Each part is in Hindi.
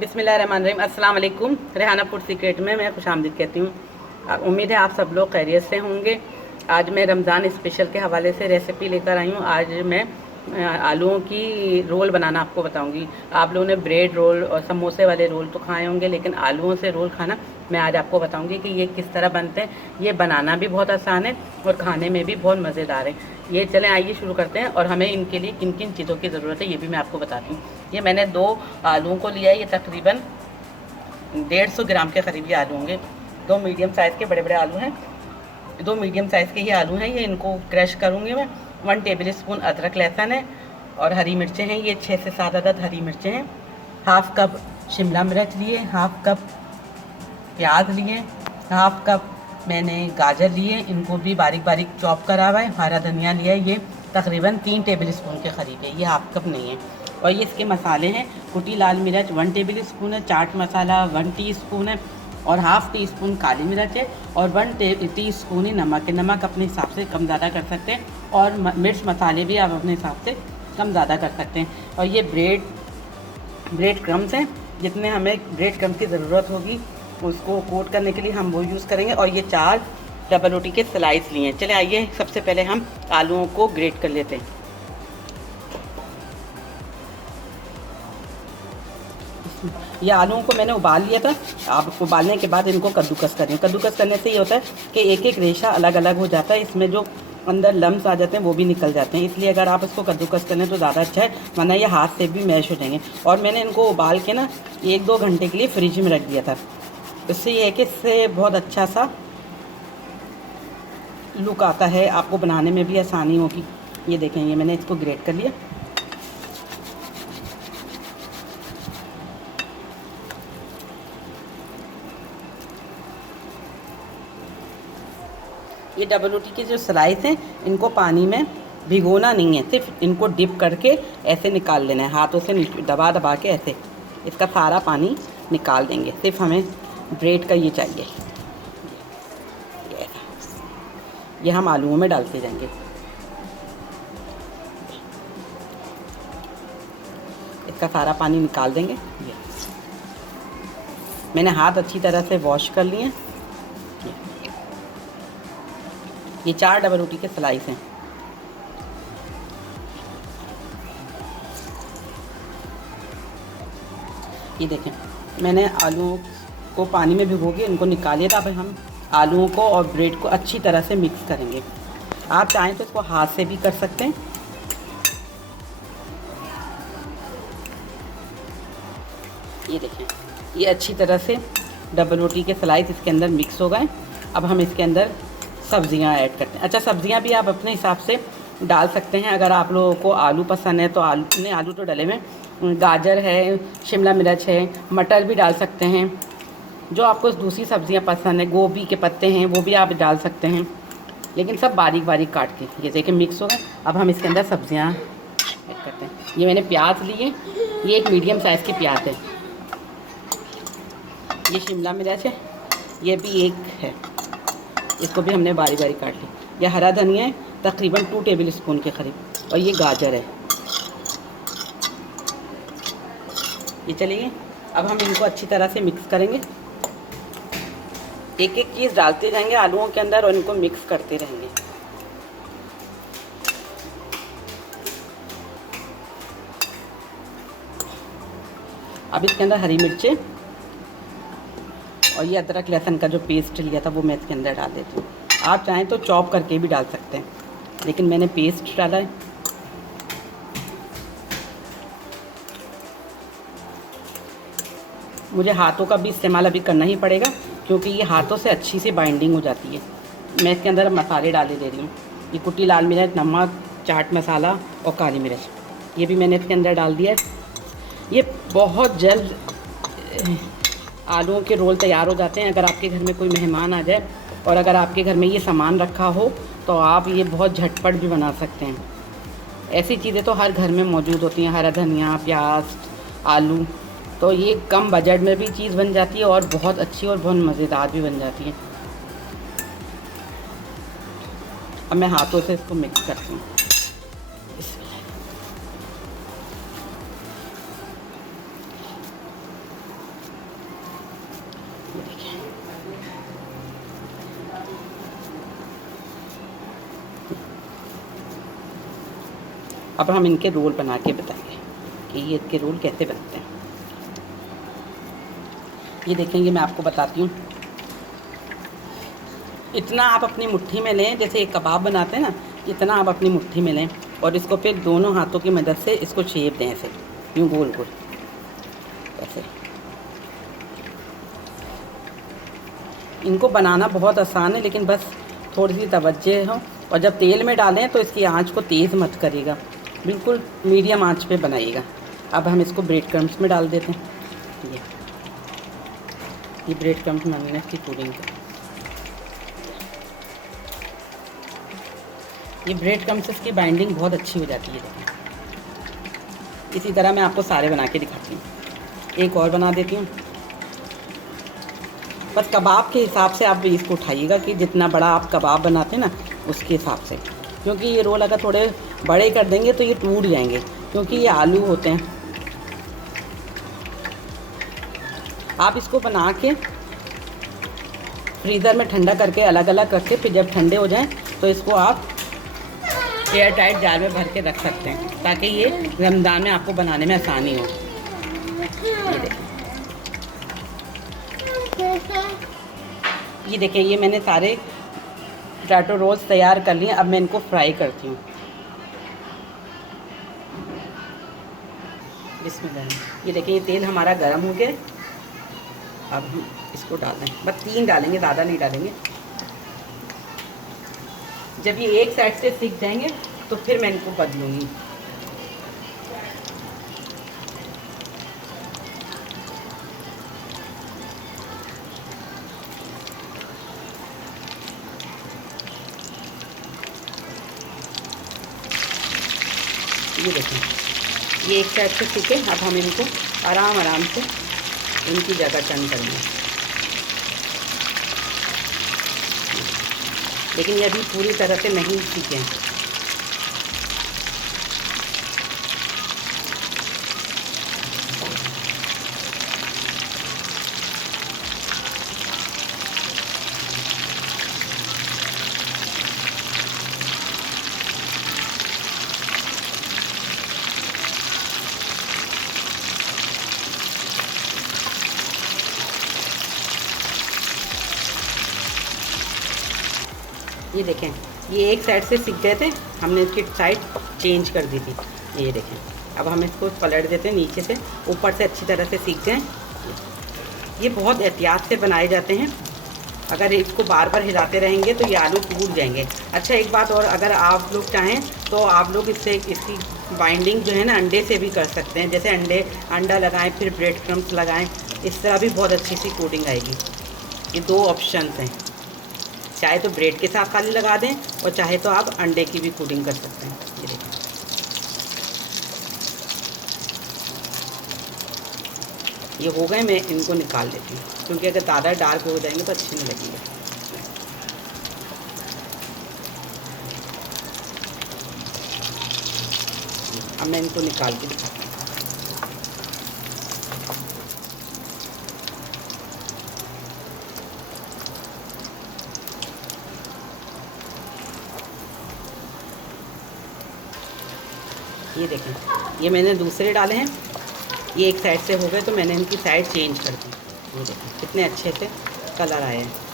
बिस्मिल्लाहिर्रहमानिर्रहीम। अस्सलाम वालेकुम। रेहाना फूड सीक्रेट में मैं खुशामदीद कहती हूँ। उम्मीद है आप सब लोग खैरियत से होंगे। आज मैं रमज़ान स्पेशल के हवाले से रेसिपी लेकर आई हूँ। आज मैं आलूओं की रोल बनाना आपको बताऊंगी। आप लोगों ने ब्रेड रोल और समोसे वाले रोल तो खाए होंगे, लेकिन आलूओं से रोल खाना मैं आज आपको बताऊंगी कि ये किस तरह बनते हैं। ये बनाना भी बहुत आसान है और खाने में भी बहुत मज़ेदार है। ये चलें आइए शुरू करते हैं। और हमें इनके लिए किन किन चीज़ों की ज़रूरत है ये भी मैं आपको बताती हूँ। ये मैंने 2 आलूओं को लिया है। ये तकरीबन 150 ग्राम के करीब ये आलू होंगे। 2 मीडियम साइज़ के बड़े बड़े आलू हैं। 2 मीडियम साइज़ के ये आलू हैं। ये इनको क्रश करूँगी मैं। 1 टेबल स्पून अदरक लहसुन है और हरी मिर्चें हैं। ये 6 से 7 अदद हरी मिर्चें हैं। हाफ़ कप शिमला मिर्च लिए, हाफ़ कप प्याज लिए, हाफ़ कप मैंने गाजर लिए, इनको भी बारीक बारीक चॉप करा हुआ है। हरा धनिया लिया है, ये तकरीबन 3 टेबल स्पून के करीब है। ये हाफ़ कप नहीं है। और ये इसके मसाले हैं। कुटी लाल मिर्च 1 टेबल स्पून है, चाट मसाला 1 टीस्पून है और हाफ़ टी स्पून काली मिर्च है और 1 टीस्पून ही नमक है। नमक अपने हिसाब से कम ज़्यादा कर सकते हैं और मिर्च मसाले भी आप अपने हिसाब से कम ज़्यादा कर सकते हैं। और ये ब्रेड क्रम्स हैं। जितने हमें ब्रेड क्रम्स की ज़रूरत होगी उसको कोट करने के लिए हम वो यूज़ करेंगे। और ये 4 डबल रोटी के स्लाइस लिए हैं। चले आइए सबसे पहले हम आलूओं को ग्रेट कर लेते हैं। ये आलूओं को मैंने उबाल लिया था। आप उबालने के बाद इनको कद्दूकस करें। कद्दूकस करने से ये होता है कि एक एक रेशा अलग अलग हो जाता है। इसमें जो अंदर लम्स आ जाते हैं वो भी निकल जाते हैं। इसलिए अगर आप इसको कद्दूकस कर लें तो ज़्यादा अच्छा है, वरना ये हाथ से भी मैश हो जाएंगे। और मैंने इनको उबाल के ना 1-2 घंटे के लिए फ्रिज में रख दिया था। इससे ये है कि इससे बहुत अच्छा सा लुक आता है, आपको बनाने में भी आसानी होगी। ये देखें, ये मैंने इसको ग्रेट कर लिया। ये डबल रोटी के जो स्लाइस हैं इनको पानी में भिगोना नहीं है, सिर्फ इनको डिप करके ऐसे निकाल लेना है। हाथों से दबा दबा के ऐसे इसका सारा पानी निकाल देंगे। सिर्फ हमें ब्रेड का ये चाहिए। ये हम आलूओं में डालते जाएंगे। इसका सारा पानी निकाल देंगे। ये मैंने हाथ अच्छी तरह से वॉश कर लिए। ये 4 डबल रोटी के स्लाइस हैं। ये देखें, मैंने आलूओं को पानी में भिगो के इनको निकाल लिया था। अब हम आलूओं को और ब्रेड को अच्छी तरह से मिक्स करेंगे। आप चाहें तो इसको हाथ से भी कर सकते हैं। ये देखें, ये अच्छी तरह से डबल रोटी के स्लाइस इसके अंदर मिक्स हो गए। अब हम इसके अंदर सब्ज़ियाँ ऐड करते हैं। अच्छा, सब्ज़ियाँ भी आप अपने हिसाब से डाल सकते हैं। अगर आप लोगों को आलू पसंद है तो आलू तो डले में गाजर है, शिमला मिर्च है, मटर भी डाल सकते हैं। जो आपको दूसरी सब्ज़ियाँ पसंद है, गोभी के पत्ते हैं वो भी आप डाल सकते हैं, लेकिन सब बारीक बारीक काट के। ये देखिए मिक्स हो गए। अब हम इसके अंदर सब्ज़ियाँ ऐड करते हैं। ये मैंने प्याज लिए, ये एक मीडियम साइज़ की प्याज है। ये शिमला मिर्च है, ये भी एक है, इसको भी हमने बारीक बारीक काट लिया। यह हरा धनिया है, तकरीबन 2 टेबल स्पून के करीब। और ये गाजर है। ये चलिए, अब हम इनको अच्छी तरह से मिक्स करेंगे। एक एक चीज़ डालते जाएंगे आलूओं के अंदर और इनको मिक्स करते रहेंगे। अब इसके अंदर हरी मिर्चें और ये अदरक लहसुन का जो पेस्ट लिया था वो मैं इसके अंदर डाल देती हूँ। आप चाहें तो चॉप करके भी डाल सकते हैं, लेकिन मैंने पेस्ट डाला है। मुझे हाथों का भी इस्तेमाल अभी करना ही पड़ेगा क्योंकि ये हाथों से अच्छी सी बाइंडिंग हो जाती है। मैं इसके अंदर मसाले डाले दे रही हूँ। ये कुटी लाल मिर्च, नमक, चाट मसाला और काली मिर्च, ये भी मैंने इसके अंदर डाल दिया है। ये बहुत जल्द आलूओं के रोल तैयार हो जाते हैं। अगर आपके घर में कोई मेहमान आ जाए और अगर आपके घर में ये सामान रखा हो तो आप ये बहुत झटपट भी बना सकते हैं। ऐसी चीज़ें तो हर घर में मौजूद होती हैं, हरा धनिया, प्याज, आलू, तो ये कम बजट में भी चीज़ बन जाती है और बहुत अच्छी और बहुत मज़ेदार भी बन जाती है। अब मैं हाथों से इसको मिक्स करती हूँ। अब हम इनके रोल बना के बताएंगे कि ये इनके रोल कैसे बनते हैं। ये देखेंगे, मैं आपको बताती हूँ। इतना आप अपनी मुट्ठी में लें, जैसे एक कबाब बनाते हैं ना, इतना आप अपनी मुट्ठी में लें और इसको फिर दोनों हाथों की मदद से इसको शेप दें, ऐसे यूँ गोल गोल ऐसे। इनको बनाना बहुत आसान है, लेकिन बस थोड़ी सी तवज्जो हो। और जब तेल में डालें तो इसकी आंच को तेज़ मत करिएगा, बिल्कुल मीडियम आंच पे बनाइएगा। अब हम इसको ब्रेड क्रम्स में डाल देते हैं। ये ब्रेड क्रम्स में हमने इसकी पुडिंग की। ये ब्रेड क्रम्स की बाइंडिंग बहुत अच्छी हो जाती है। देखें, इसी तरह मैं आपको सारे बना के दिखाती हूँ। एक और बना देती हूँ। बस कबाब के हिसाब से आप इसको उठाइएगा कि जितना बड़ा आप कबाब बनाते हैं ना, उसके हिसाब से, क्योंकि ये रोल अगर थोड़े बड़े कर देंगे तो ये टूट जाएंगे, क्योंकि ये आलू होते हैं। आप इसको बना के फ्रीज़र में ठंडा करके अलग अलग रख के फिर जब ठंडे हो जाएं तो इसको आप एयर टाइट जार में भर के रख सकते हैं, ताकि ये रमज़ान में आपको बनाने में आसानी हो। ये देखें, ये मैंने सारे पोटैटो रोल्स तैयार कर लिए। अब मैं इनको फ्राई करती हूँ। बिस्मिल्लाह। ये देखिए, ये तेल हमारा गर्म हो गया। अब हम इसको डाल दें, बस 3 डालेंगे, ज़्यादा नहीं डालेंगे। जब ये एक साइड से सिक जाएंगे तो फिर मैं इनको बदलूँगी। ये देखें, ये एक साइड से सीखे। अब हम इनको आराम से इनकी जगह टर्न करेंगे। लेकिन ये अभी पूरी तरह से नहीं सीखे हैं। ये देखें, ये एक साइड से सीख गए थे, हमने इसकी साइड चेंज कर दी थी। ये देखें, अब हम इसको पलट देते हैं नीचे से, ऊपर से अच्छी तरह से सीख जाएं। ये बहुत एहतियात से बनाए जाते हैं। अगर इसको बार बार हिलाते रहेंगे तो ये आलू टूट जाएंगे। अच्छा, एक बात और, अगर आप लोग चाहें तो आप लोग इससे इसकी बाइंडिंग जो है ना, अंडे से भी कर सकते हैं। जैसे अंडा लगाएं फिर ब्रेड क्रम्स लगाएं, इस तरह भी बहुत अच्छी सी कोटिंग आएगी। ये 2 ऑप्शंस हैं, चाहे तो ब्रेड के साथ खाली लगा दें और चाहे तो आप अंडे की भी कोटिंग कर सकते हैं। ये देखिए, ये हो गए। मैं इनको निकाल लेती हूँ, क्योंकि अगर ज़्यादा डार्क हो जाएंगे तो अच्छे नहीं लगेंगे। अब मैं इनको निकाल के दिखाती हूँ। ये देखें, ये मैंने दूसरे डाले हैं। ये एक साइड से हो गए तो मैंने इनकी साइड चेंज कर दी। ये देखें, कितने अच्छे से कलर आए हैं।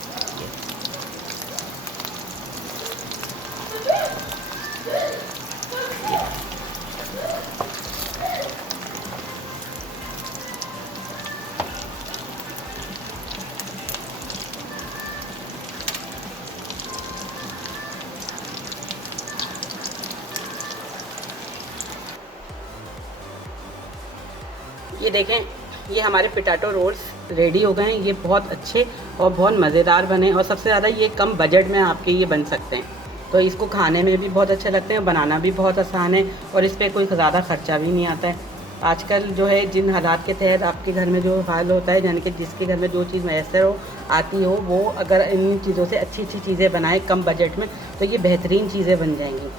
ये देखें, ये हमारे पोटैटो रोल्स रेडी हो गए हैं। ये बहुत अच्छे और बहुत मज़ेदार बने, और सबसे ज़्यादा ये कम बजट में आपके ये बन सकते हैं। तो इसको खाने में भी बहुत अच्छे लगते हैं, बनाना भी बहुत आसान है, और इस पर कोई ज़्यादा ख़र्चा भी नहीं आता है। आजकल जो है, जिन हालात के तहत आपके घर में जो हाल होता है, यानी कि जिसके घर में जो चीज़ मैसर हो आती हो, वो अगर इन चीज़ों से अच्छी अच्छी चीज़ें बनाए कम बजट में, तो ये बेहतरीन चीज़ें बन जाएंगी।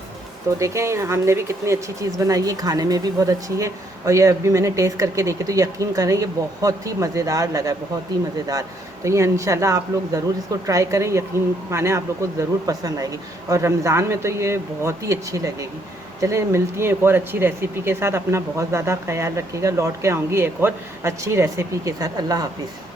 तो देखें, हमने भी कितनी अच्छी चीज़ बनाई है, खाने में भी बहुत अच्छी है। और ये अभी मैंने टेस्ट करके देखी तो यकीन करें, ये बहुत ही मज़ेदार लगा, बहुत ही मज़ेदार। तो ये इंशाल्लाह आप लोग ज़रूर इसको ट्राई करें, यकीन माने आप लोग को ज़रूर पसंद आएगी। और रमज़ान में तो ये बहुत ही अच्छी लगेगी। चलिए मिलती हूँ एक और अच्छी रेसिपी के साथ। अपना बहुत ज़्यादा ख्याल रखिएगा। लौट के आऊँगी एक और अच्छी रेसिपी के साथ। अल्लाह हाफिज़।